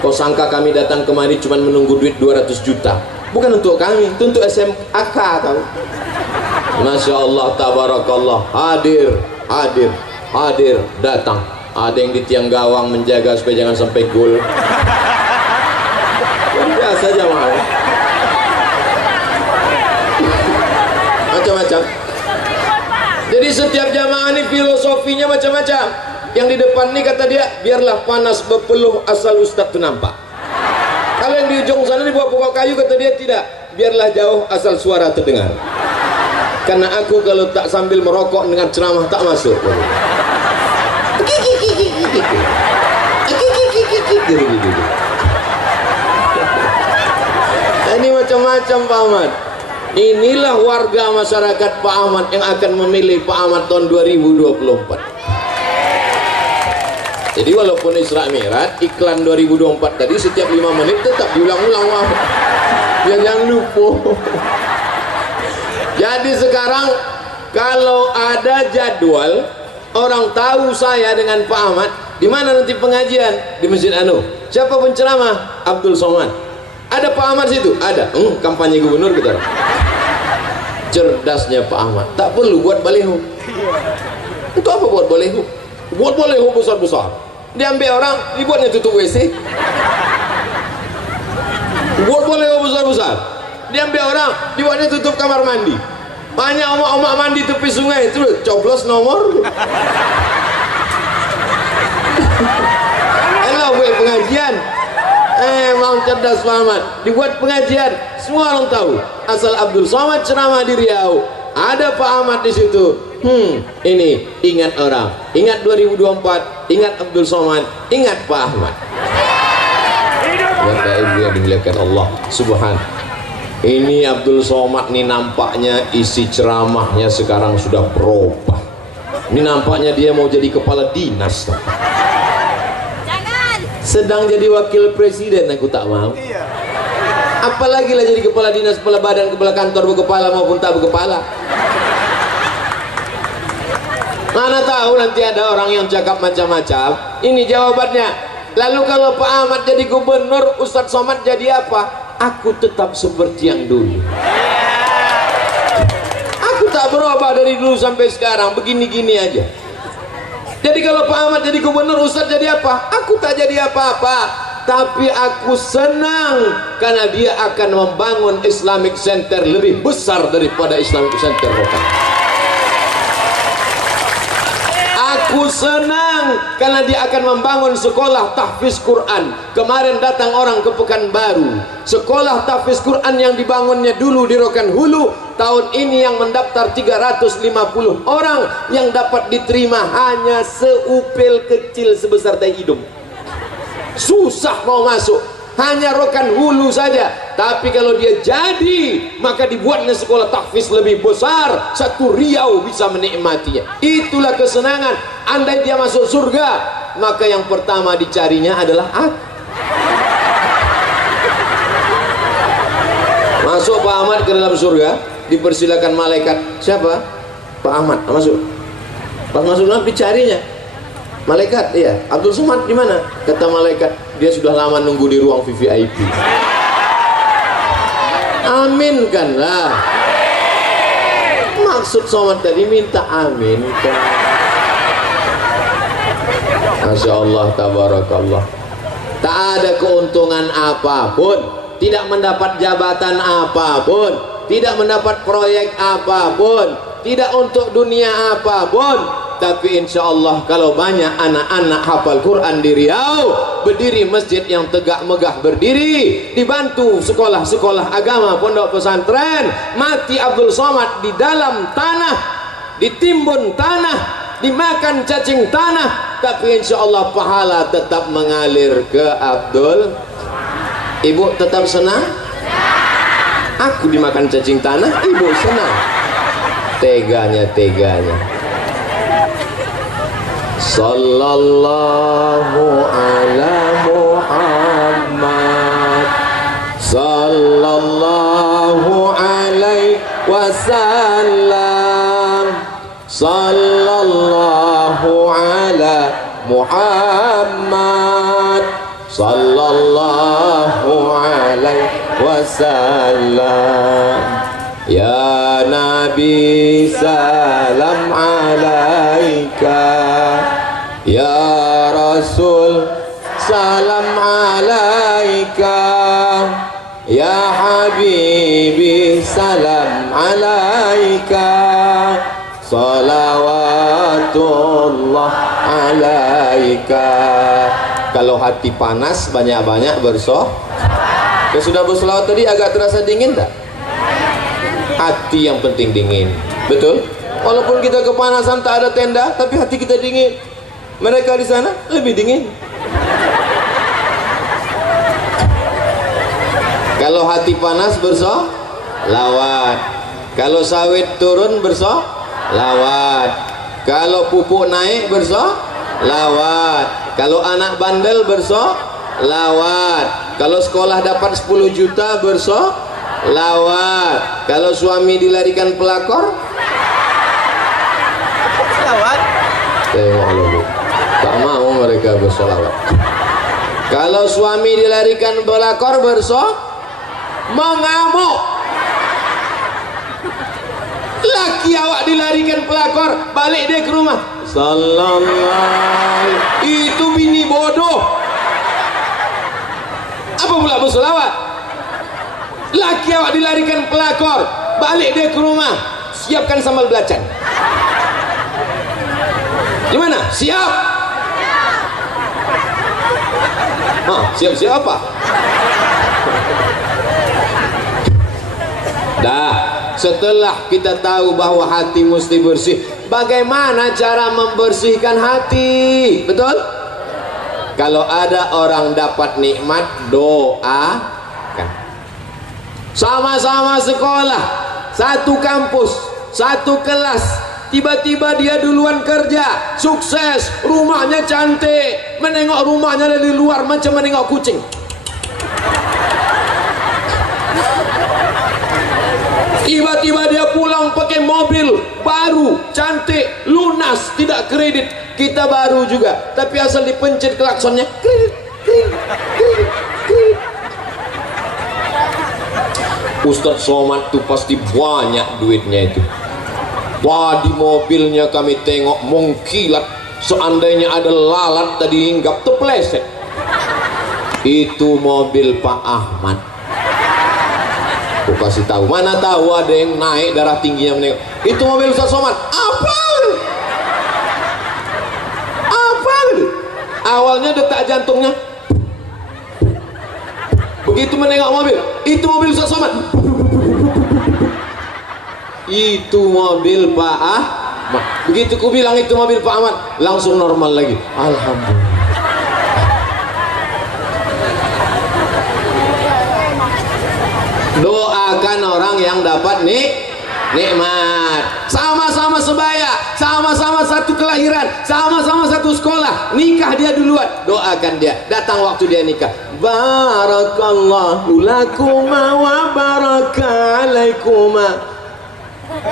Kau sangka kami datang kemari cuma menunggu duit 200 juta? Bukan untuk kami, itu untuk SMAK tahu. Masya Allah tabarakallah, hadir datang. Ada yang di tiang gawang menjaga supaya jangan sampai gol. Biasa jamaah. Macam-macam. Jadi setiap jamaah ini filosofinya macam-macam. Yang di depan ini kata dia, biarlah panas berpeluh asal Ustadz itu nampak. Kalau yang di ujung sana di bawah pokok kayu kata dia tidak, biarlah jauh asal suara terdengar. Karena aku kalau tak sambil merokok dengan ceramah tak masuk. Ini macam-macam Pak Ahmad. Inilah warga masyarakat Pak Ahmad yang akan memilih Pak Ahmad tahun 2024. Jadi walaupun Isra Mi'raj iklan 2024 tadi setiap 5 menit tetap diulang-ulang, biar jangan lupa. Jadi sekarang kalau ada jadwal, orang tahu saya dengan Pak Ahmad, di mana nanti pengajian? Di Masjid Anu. Siapa penceramah? Abdul Somad. Ada Pak Ahmad situ? Ada. Kampanye gubernur kita. Cerdasnya Pak Ahmad, tak perlu buat baliho. Untuk apa buat baliho? Buat baliho besar-besar. Diambil orang, dibuatnya tutup WC. Buat baliho besar-besar. Diambil orang, dibuatnya tutup kamar mandi. Banyak omak-omak mandi tepi sungai itu coblos nomor. Elah buat pengajian. Mau cerdas Pak Ahmad. Dibuat pengajian, semua orang tahu. Asal Abdul Somad ceramah di Riau, ada Pak Ahmad di situ. Ini ingat orang, ingat 2024, ingat Abdul Somad, ingat Pak Ahmad. Bapak Ibu yang dimuliakan Allah Subhanahu. Ini Abdul Somad nih nampaknya isi ceramahnya sekarang sudah berubah. Ini nampaknya dia mau jadi kepala dinas. Jangan. Sedang jadi wakil presiden aku tak mau. Apalagi lah jadi kepala dinas, kepala badan, kepala kantor, berkepala maupun tak berkepala. Mana tahu nanti ada orang yang cakap macam-macam. Ini jawabannya. Lalu kalau Pak Ahmad jadi gubernur, Ustadz Somad jadi apa? Aku tetap seperti yang dulu. Aku tak berubah dari dulu sampai sekarang, begini-gini aja. Jadi kalau Pak Ahmad jadi gubernur, Ustadz jadi apa? Aku tak jadi apa-apa. Tapi aku senang karena dia akan membangun Islamic Center lebih besar daripada Islamic Center lokal. Aku Aku senang karena dia akan membangun sekolah tahfiz Quran. Kemarin datang orang ke Pekanbaru, sekolah tahfiz Quran yang dibangunnya dulu di Rokan Hulu, tahun ini yang mendaftar 350 orang, yang dapat diterima hanya seupil kecil sebesar tai hidung. Susah mau masuk, hanya Rokan Hulu saja. Tapi kalau dia jadi, maka dibuatnya sekolah tahfiz lebih besar, satu Riau bisa menikmatinya. Itulah kesenangan. Andai dia masuk surga, maka yang pertama dicarinya adalah aku. Masuk Pak Ahmad ke dalam surga, dipersilakan malaikat. Siapa? Pak Ahmad. Masuk. Pas masuk dalam dicarinya malaikat. Iya, Abdul Somad di mana? Kata malaikat, dia sudah lama nunggu di ruang VVIP. Aminkanlah. Maksud Somad tadi minta aminkan. Masya Allah, tabarakallah. Tak ada keuntungan apapun, tidak mendapat jabatan apapun, tidak mendapat proyek apapun, tidak untuk dunia apapun. Tapi insya Allah kalau banyak anak-anak hafal Quran di Riau, berdiri masjid yang tegak megah berdiri, dibantu sekolah-sekolah agama, pondok pesantren, mati Abdul Somad di dalam tanah, ditimbun tanah, dimakan cacing tanah, tapi insya Allah pahala tetap mengalir ke Abdul. Ibu tetap senang? Aku dimakan cacing tanah, ibu senang. Teganya. Sallallahu ala Muhammad, sallallahu alaihi wasallam, sallallahu ala Muhammad, sallallahu alaihi wasallam. Ya Nabi salam alaika, ya Rasul salam alaika, ya Habibi salam alaika, salawatullah alaika. Kalau hati panas banyak-banyak bersoh. Sudah bersolawat tadi agak terasa dingin tak? Hati yang penting dingin, betul? Walaupun kita kepanasan tak ada tenda, tapi hati kita dingin. Mereka di sana lebih dingin. Kalau hati panas bersolawat, kalau sawit turun bersolawat, kalau pupuk naik bersolawat, kalau anak bandel bersolawat, kalau sekolah dapat 10 juta bersolawat, kalau suami dilarikan pelakor selawat. Tak mau mereka bersolawat. Kalau suami dilarikan pelakor mengamuk. Laki awak dilarikan pelakor, balik dia ke rumah. Sallallahu, itu bini bodoh. Apa pula bersolawat? Laki awak dilarikan pelakor, balik dia ke rumah, siapkan sambal belacan. Gimana? Siap? Siap-siap apa? Dah, setelah kita tahu bahwa hati mesti bersih, bagaimana cara membersihkan hati? Betul? Kalau ada orang dapat nikmat, doakan. Sama-sama sekolah, satu kampus, satu kelas, tiba-tiba dia duluan kerja, sukses, rumahnya cantik, menengok rumahnya dari luar macam menengok kucing. Tiba-tiba dia pulang pakai mobil baru, cantik, lunas, tidak kredit. Kita baru juga, tapi asal dipencet klaksonnya, kredit, kredit, kredit, kredit. Ustadz Somad tuh pasti banyak duitnya itu. Wah, di mobilnya kami tengok mengkilat, seandainya ada lalat tadi hinggap terpeleset. Itu mobil Pak Ahmad. Aku kasih tahu, mana tahu ada yang naik darah tingginya menengok. Itu mobil Ustadz Somad. Apa? awalnya detak jantungnya. Begitu menengok mobil, itu mobil Ustaz Somad. Itu mobil Pak Ahmad. Begitu ku bilang itu mobil Pak Ahmad, langsung normal lagi. Alhamdulillah. Doakan orang yang dapat nikmat. Sama-sama sebaya, sama-sama satu kelahiran, sama-sama satu sekolah, nikah dia duluan, doakan dia, datang waktu dia nikah. Barakallahu lakuma wa barakalaikuma.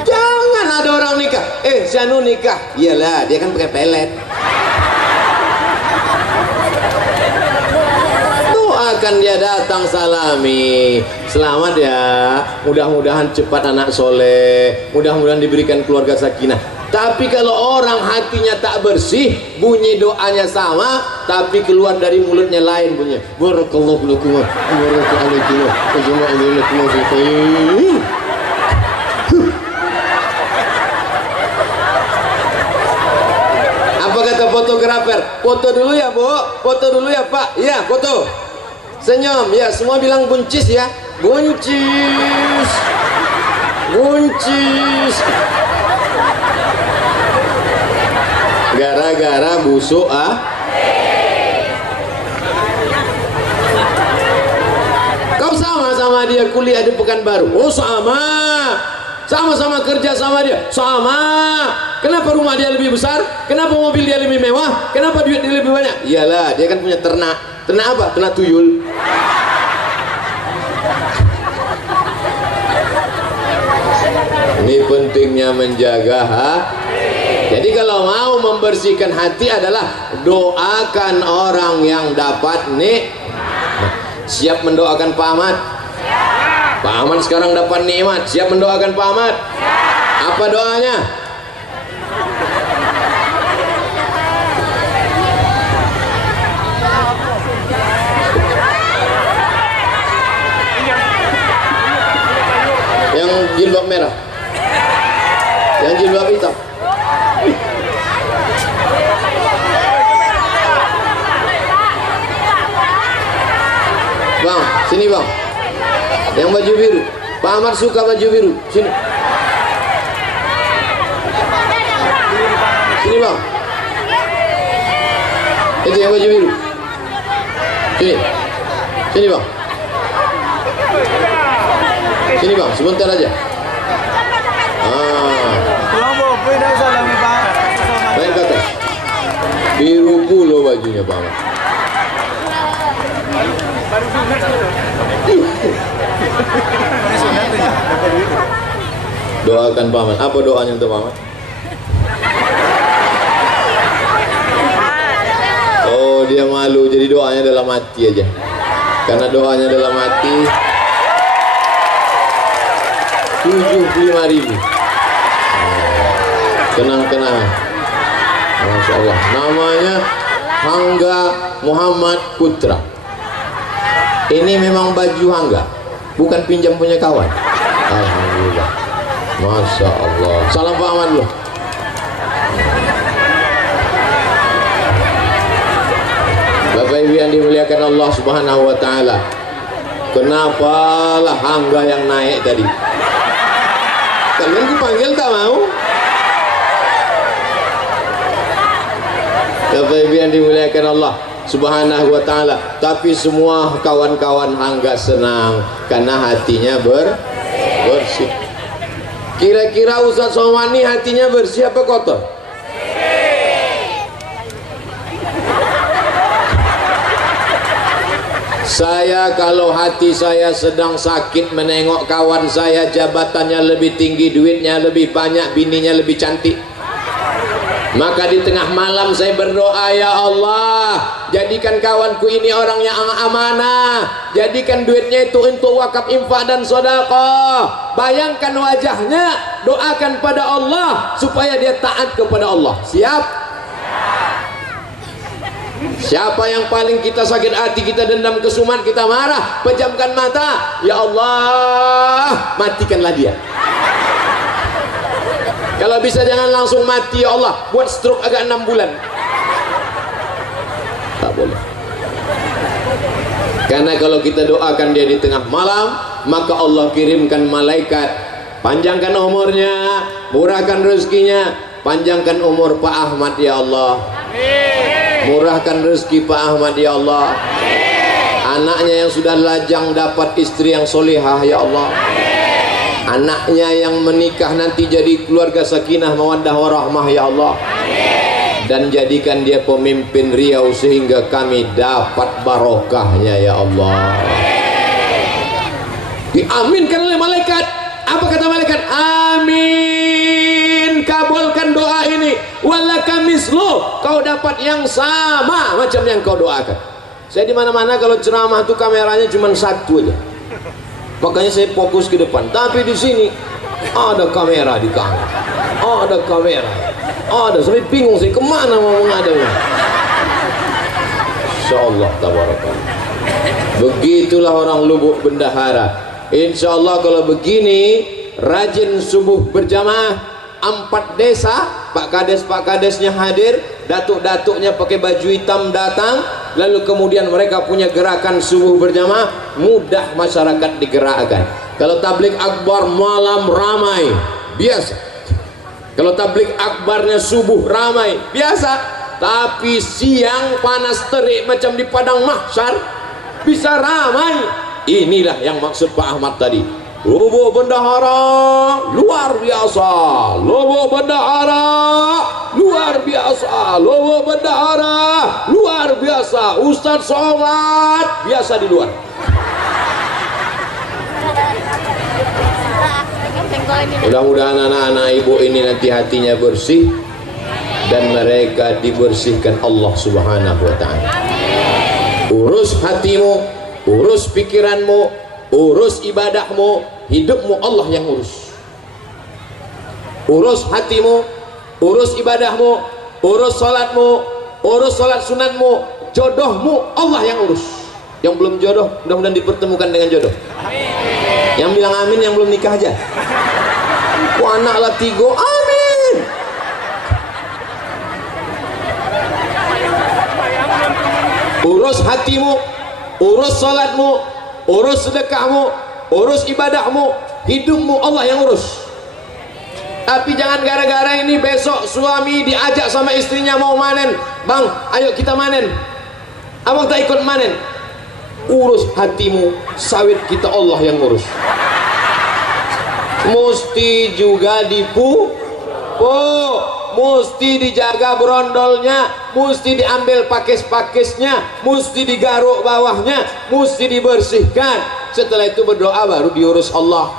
Jangan ada orang nikah, si anu nikah, iyalah dia kan pakai pelet. Doakan dia datang, salami, selamat ya, mudah-mudahan cepat anak soleh, mudah-mudahan diberikan keluarga sakinah. Tapi kalau orang hatinya tak bersih, bunyi doanya sama, tapi keluar dari mulutnya lain bunyinya. Barakallahu lakum wa barakalaikuma wa jama'a fi khair. Apa kata fotografer? Foto dulu ya Bu, foto dulu ya Pak. Iya, foto. Senyum ya, semua bilang buncis ya. Buncis. Buncis. Gara-gara busuk Kau sama-sama dia kuliah di Pekanbaru. Oh sama. Sama-sama kerja sama dia. Sama. Kenapa rumah dia lebih besar? Kenapa mobil dia lebih mewah? Kenapa duit dia lebih banyak? Iyalah, dia kan punya ternak. Ternak apa? Ternak tuyul. Ini pentingnya menjaga Jadi kalau mau membersihkan hati adalah doakan orang yang dapat Siap mendoakan Pak Ahmad? Pak Ahmad sekarang dapat nikmat. Siap mendoakan Pak Ahmad? Apa doanya? Yang jilbab merah, yang jilbab hitam. Bang, sini bang. Yang baju biru, Pak Ahmad suka baju biru. Sini, sini bang. Itu yang baju biru. Sini, sini bang. Sini bang, sebentar aja. Main ke atas. Biru pula bajunya Pak Ahmad. Doakan Pak Ahmad. Apa doanya untuk Pak Ahmad? Oh, dia malu, jadi doanya dalam hati aja. Karena doanya dalam hati 75.000. Kenang-kenang. Masya Allah. Namanya Hangga Muhammad Putra. Ini memang baju Hangga, bukan pinjam punya kawan. Alhamdulillah. Masya Allah. Salam Pak Ahmad dulu. Bapak Ibu yang dimuliakan Allah Subhanahu wa taala. Kenapalah Hangga yang naik tadi? Kalian dipanggil tak mau? Bapak Ibu yang dimuliakan Allah Subhanahu wa taala. Tapi semua kawan-kawan Hangga senang karena hatinya bersih. Kira-kira Ustaz Somani hatinya bersih apa kotor? Saya kalau hati saya sedang sakit menengok kawan saya jabatannya lebih tinggi, duitnya lebih banyak, bininya lebih cantik, maka di tengah malam saya berdoa, ya Allah, jadikan kawanku ini orang yang amanah, jadikan duitnya itu untuk wakaf, infak dan sedekah. Bayangkan wajahnya, doakan pada Allah supaya dia taat kepada Allah. Siap? Siapa yang paling kita sakit hati, kita dendam kesumat, kita marah, pejamkan mata, ya Allah, matikanlah dia. Kalau bisa jangan langsung mati, ya Allah, buat stroke agak 6 bulan. Karena kalau kita doakan dia di tengah malam, maka Allah kirimkan malaikat, panjangkan umurnya, murahkan rezekinya, panjangkan umur Pak Ahmad ya Allah. Murahkan rezeki Pak Ahmad ya Allah. Anaknya yang sudah lajang dapat istri yang solihah ya Allah. Anaknya yang menikah nanti jadi keluarga sakinah mawaddah warahmah ya Allah. Dan jadikan dia pemimpin Riau sehingga kami dapat barokahnya ya Allah. Diaminkan oleh malaikat. Apa kata malaikat? Amin. Kabulkan doa ini. Walaka mislu. Kau dapat yang sama macam yang kau doakan. Saya di mana-mana kalau ceramah tuh kameranya cuma satu aja. Makanya saya fokus ke depan. Tapi di sini ada kamera di kanan. Ada kamera. Ada, sampai bingung saya kemana mau menghadapnya. Insyaallah tabarakallah. Begitulah orang Lubuk Bendahara. Insyaallah kalau begini rajin subuh berjamaah 4 desa, Pak Kades-Pak Kadesnya hadir, datuk-datuknya pakai baju hitam datang, lalu kemudian mereka punya gerakan subuh berjamaah, mudah masyarakat digerakkan. Kalau tablik akbar malam ramai, biasa. Kalau tablik akbarnya subuh ramai, biasa. Tapi siang panas terik macam di padang mahsyar, bisa ramai. Inilah yang maksud Pak Ahmad tadi. Lubuk Bendahara luar biasa. Lubuk Bendahara luar biasa. Lubuk Bendahara luar biasa. Ustadz Somad biasa di luar. Mudah-mudahan anak-anak ibu ini nanti hatinya bersih dan mereka dibersihkan Allah Subhanahu wa ta'ala. Urus hatimu, urus pikiranmu, urus ibadahmu, hidupmu Allah yang urus. Urus hatimu, urus ibadahmu, urus salatmu, urus salat sunatmu, jodohmu Allah yang urus. Yang belum jodoh mudah-mudahan dipertemukan dengan jodoh. Yang bilang amin yang belum nikah aja. Anak lah 3, amin. Urus hatimu, urus salatmu, urus sedekahmu, urus ibadahmu, hidupmu Allah yang urus. Tapi jangan gara-gara ini besok suami diajak sama istrinya mau manen, bang ayo kita manen, abang tak ikut manen. Urus hatimu, sawit kita Allah yang urus. Mesti juga dipupuk, mesti dijaga brondolnya, mesti diambil pakis-pakisnya, mesti digaruk bawahnya, mesti dibersihkan. Setelah itu berdoa baru diurus Allah.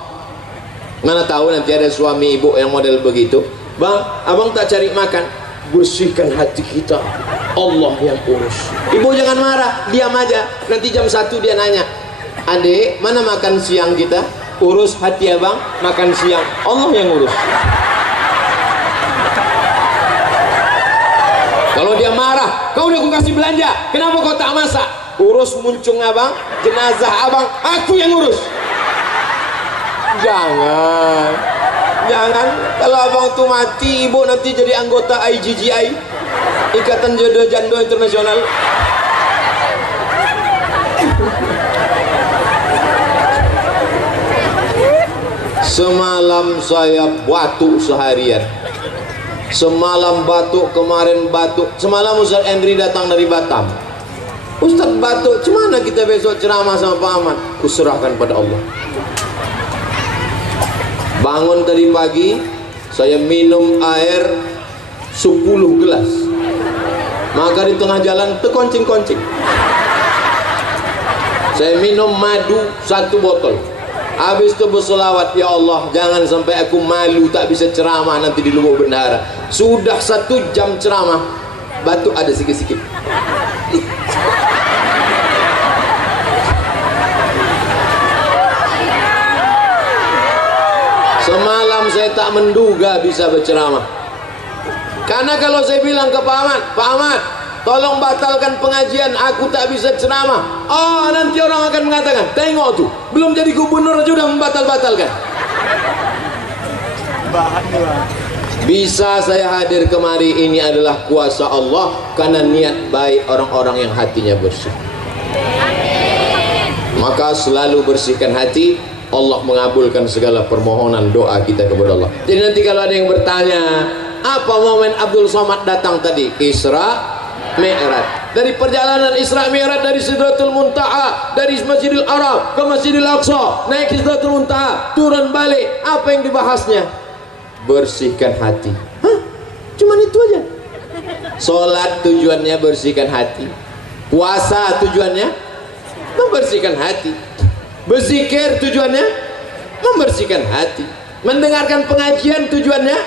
Mana tahu nanti ada suami ibu yang model begitu, bang abang tak cari makan, bersihkan hati kita, Allah yang urus. Ibu jangan marah, diam aja. Nanti jam 1 dia nanya, adik mana makan siang kita? Urus hati abang, makan siang Allah yang urus. Kalau dia marah, kau udah aku kasih belanja, kenapa kau tak masak? Urus muncung abang, jenazah abang, aku yang urus. Jangan, jangan. Kalau abang tuh mati, ibu nanti jadi anggota IGGI, Ikatan Jodoh Jando Internasional. Semalam saya batuk seharian. Semalam batuk, kemarin batuk. Semalam Ustaz Endri datang dari Batam. Ustaz batuk, cemana kita besok ceramah sama Pak Ahmad? Kuserahkan pada Allah. Bangun tadi pagi, saya minum air 10 gelas. Maka di tengah jalan terkoncing-koncing. Saya minum madu 1 botol. Habis itu berselawat, ya Allah jangan sampai aku malu tak bisa ceramah nanti di Lubuk Bendahara. Sudah 1 jam ceramah, batuk ada sikit-sikit. Semalam saya tak menduga bisa berceramah. Karena kalau saya bilang ke Pak Ahmad, tolong batalkan pengajian, aku tak bisa ceramah. Oh, nanti orang akan mengatakan, tengok tuh, belum jadi gubernur aja udah membatal-batalkan. Bisa saya hadir kemari ini adalah kuasa Allah, karena niat baik orang-orang yang hatinya bersih. Maka selalu bersihkan hati, Allah mengabulkan segala permohonan doa kita kepada Allah. Jadi nanti kalau ada yang bertanya, apa momen Abdul Somad datang tadi? Isra Mi'raj. Dari perjalanan Isra Mi'raj dari Sidratul Muntaha, dari Masjidil Haram ke Masjidil Aqsa, naik Sidratul Muntaha, turun balik. Apa yang dibahasnya? Bersihkan hati. Hah? Cuman itu aja. Sholat tujuannya bersihkan hati. Puasa tujuannya membersihkan hati. Berzikir tujuannya membersihkan hati. Mendengarkan pengajian tujuannya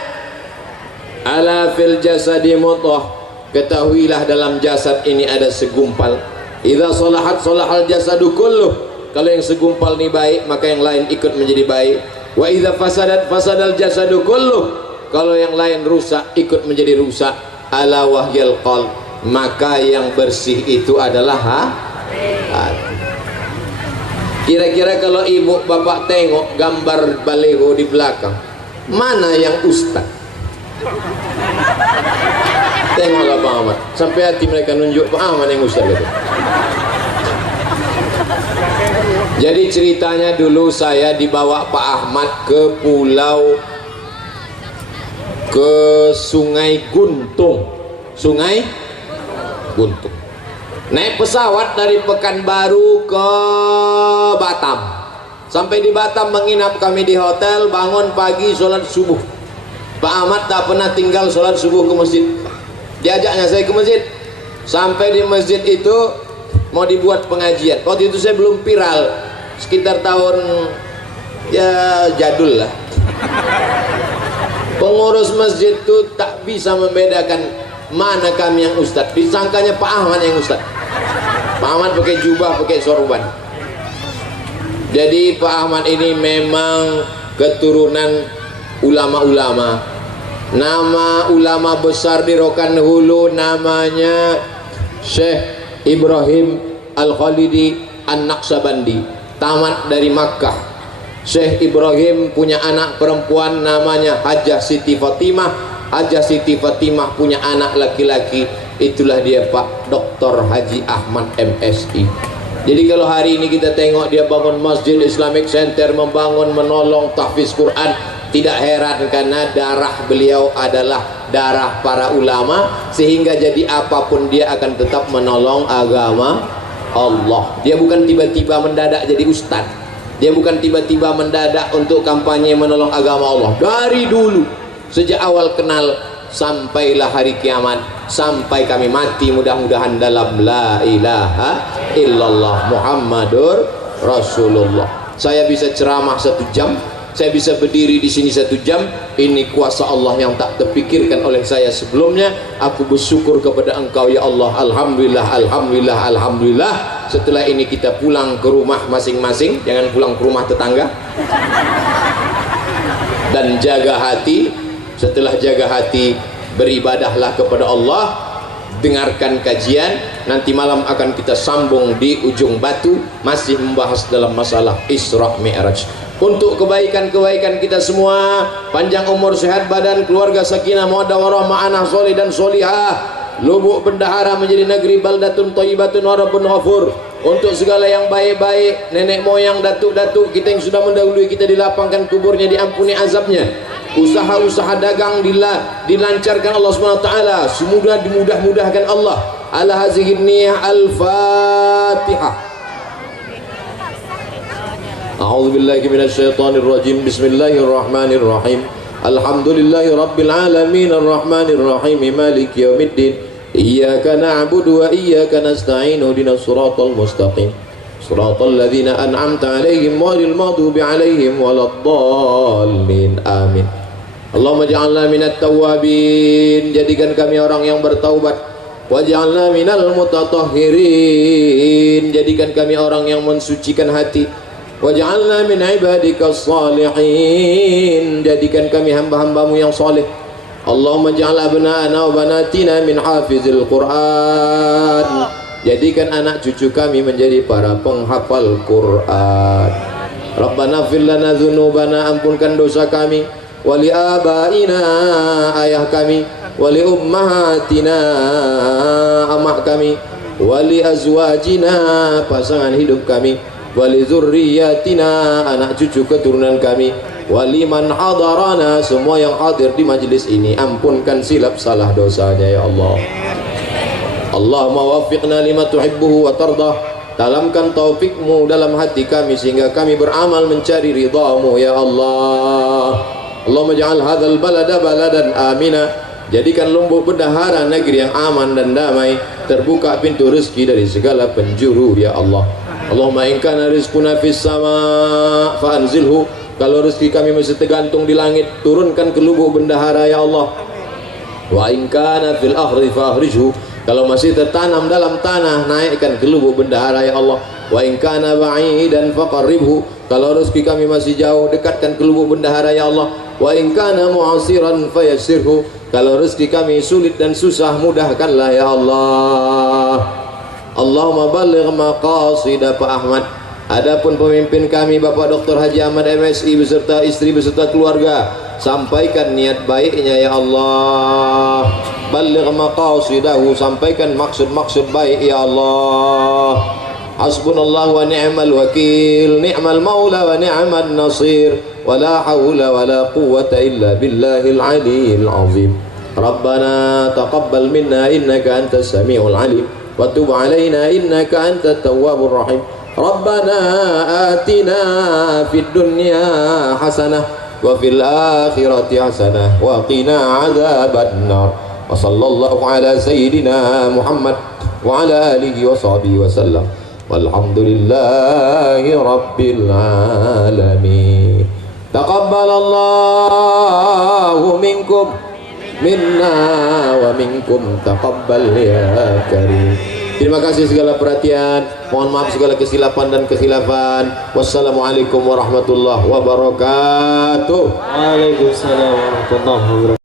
ala fil jasadi mudghah. Ketahuilah dalam jasad ini ada segumpal. Idza salahat salahal jasadu kulluh. Kalau yang segumpal ini baik, maka yang lain ikut menjadi baik. Wa idza fasadat fasadal jasadu kulluh. Kalau yang lain rusak, ikut menjadi rusak. Ala wahyal qalb. Maka yang bersih itu adalah hati. Kira-kira kalau ibu bapak tengok gambar baleho di belakang, mana yang ustaz? Tengoklah Pak Ahmad, sampai hati mereka nunjuk Pak Ahmad yang ustaz itu. Jadi ceritanya dulu saya dibawa Pak Ahmad ke Sungai Guntung. Sungai Guntung. Naik pesawat dari Pekanbaru ke Batam. Sampai di Batam menginap kami di hotel, bangun pagi sholat subuh. Pak Ahmad tak pernah tinggal sholat subuh ke masjid. Diajaknya saya ke masjid. Sampai di masjid itu mau dibuat pengajian. Waktu itu saya belum viral, sekitar tahun ya jadul lah. Pengurus masjid itu tak bisa membedakan mana kami yang ustadz. Disangkanya Pak Ahmad yang ustadz. Pak Ahmad pakai jubah, pakai sorban. Jadi Pak Ahmad ini memang keturunan ulama-ulama. Nama ulama besar di Rokan Hulu namanya Syekh Ibrahim Al-Khalidi An-Naqsabandi, tamat dari Makkah. Syekh Ibrahim punya anak perempuan namanya Hajjah Siti Fatimah. Hajjah Siti Fatimah punya anak laki-laki, itulah dia Pak Dr. Haji Ahmad MSI. Jadi kalau hari ini kita tengok dia bangun Masjid Islamic Center, membangun, menolong, tahfiz Quran, tidak heran karena darah beliau adalah darah para ulama, sehingga jadi apapun dia akan tetap menolong agama Allah. Dia bukan tiba-tiba mendadak jadi ustadz, dia bukan tiba-tiba mendadak untuk kampanye menolong agama Allah. Dari dulu, sejak awal kenal sampailah hari kiamat, sampai kami mati mudah-mudahan dalam la ilaha illallah Muhammadur Rasulullah. Saya bisa ceramah 1 jam, saya bisa berdiri di sini 1 jam. Ini kuasa Allah yang tak terpikirkan oleh saya sebelumnya. Aku bersyukur kepada Engkau ya Allah. Alhamdulillah, alhamdulillah, alhamdulillah. Setelah ini kita pulang ke rumah masing-masing, jangan pulang ke rumah tetangga. Dan jaga hati. Setelah jaga hati, beribadahlah kepada Allah. Dengarkan kajian. Nanti malam akan kita sambung di Ujung Batu, masih membahas dalam masalah Isra Mi'raj. Untuk kebaikan-kebaikan kita semua, panjang umur, sehat badan, keluarga sakinah mawaddah warahmah, anak soleh dan solihah, Lubuk Bendahara menjadi negeri baldatun thayyibatun wa rabbun ghafur. Untuk segala yang baik-baik, nenek moyang, datuk-datuk kita yang sudah mendahului kita, dilapangkan kuburnya, diampuni azabnya. Usaha-usaha dagang dilancarkan Allah SWT, semudah dimudah-mudahkan Allah. Ala hazihi niyah al-Fatihah. A'udzu billahi minasyaitonir rajim. Bismillahirrahmanirrahim. Alhamdulillahi rabbil alamin arrahmanir rahim maliki yaumiddin. Iyyaka na'budu wa iyyaka nasta'in. Ihdinas siratal mustaqim. Siratal ladzina an'amta 'alaihim ghairil maghdubi 'alaihim waladdallin. Amin. Allahumma ja'alna minat tawwabin. Jadikan kami orang yang bertaubat. Waj'alna minal mutatahhirin. Jadikan kami orang yang mensucikan hati. Waj'alna min ibadikas salihin. Jadikan kami hamba-hambamu yang soleh. Allahumma ja'al abna'ana wa banatina min hafizil Qur'an. Jadikan anak cucu kami menjadi para penghafal Quran. Rabbana fir lana dzunubana, ampunkan dosa kami, wali abaina, ayah kami, wali ummahatina, amah kami, wali azwajina, pasangan hidup kami, wali zurriyatina, anak cucu keturunan kami, waliman hadarana, semua yang hadir di majlis ini, ampunkan silap salah dosanya ya Allah. Allahumma waffiqna lima tuhibbuhu wa tardah, tanamkan taufikmu dalam hati kami sehingga kami beramal mencari ridhamu ya Allah. Allahumma ja'al hadzal balada baladan amina, jadikan Lombok bendahara negeri yang aman dan damai, terbuka pintu rezeki dari segala penjuru ya Allah. Allahumma in kana rizquna fis sama fa anzilhu, kalau rezeki kami masih tergantung di langit, turunkan ke lubuk bendahara ya Allah. Wa in kana fil ardi fa akhrijhu, kalau masih tertanam dalam tanah, naikkan ke lubuk bendahara ya Allah. Wa in kana ba'idan faqarribhu, kalau rezeki kami masih jauh, dekatkan ke lubuk bendahara ya Allah. Wa in kana mu'asiran fayassirhu, kalau rezeki kami sulit dan susah, mudahkanlah ya Allah. Allahumma balligh maqasida Pak Ahmad. Adapun pemimpin kami Bapak Dr. Haji Ahmad MSI beserta istri beserta keluarga, sampaikan niat baiknya ya Allah. Balligh maqasidahu, sampaikan maksud-maksud baik ya Allah. Hasbunallahu wa ni'mal wakil, ni'mal maula wa ni'mal nasir, wa la hawla wa la quwwata illa billahil aliyyil azim. Rabbana taqabbal minna innaka antas samiul alim, wa tub alaina innaka antat tawwabur rahim. Rabbana atina fid dunya hasanah wa fil akhirati hasanah wa qina adzaban nar. Wa sallallahu ala sayyidina Muhammad wa ala alihi wa sahbihi wa sallam. Walhamdulillahi rabbil alamin. Taqabbalallahu minkum minna wa minkum taqabbal ya karim. Terima kasih segala perhatian, mohon maaf segala kesilapan dan kekhilafan. Wassalamualaikum warahmatullahi wabarakatuh. Waalaikumsalam warahmatullahi wabarakatuh.